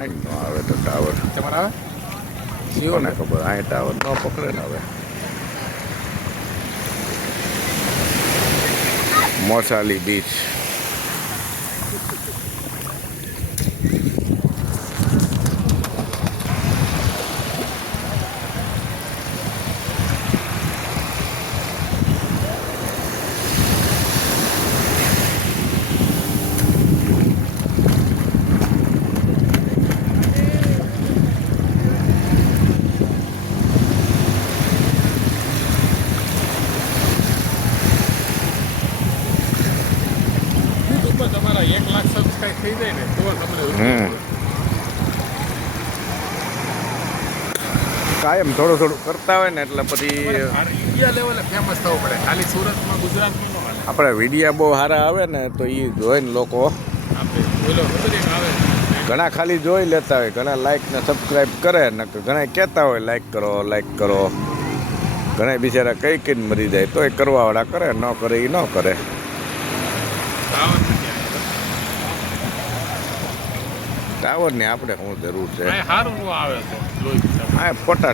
અહીં ન આવે તો ટાવર તમારે આવે જીઓ કોને ખબર અહીં ટાવર ન પકડે ને હવે મોસાલી બીચ યુટ્યુબમાં તમારા 1 લાખ સબસ્ક્રાઈબ થઈ જાય ને તો તમને કાયમ થોડું થોડું કરતા હોય ને એટલે પછી ઇન્ડિયા લેવલે ફેમસ થવું પડે ખાલી સુરતમાં ગુજરાતમાં ન હાલે આપણે વિડીયા બહુ સારા આવે ને તો એ જોઈને લોકો આપણે બોલો ખબર એક આવે ઘણા ખાલી જોઈ લેતા હોય ઘણા લાઈક ને સબસ્ક્રાઈબ કરે ને ઘણા કહેતા હોય લાઈક કરો ઘણા બિચારા કઈ કઈને મરી જાય તોય કરવાવાળા કરે ન કરે એ ન કરે આવવાનું નથી ટાવરની આપણે શું જરૂર છે સારું ન આવે તો લોહી હા ફોટા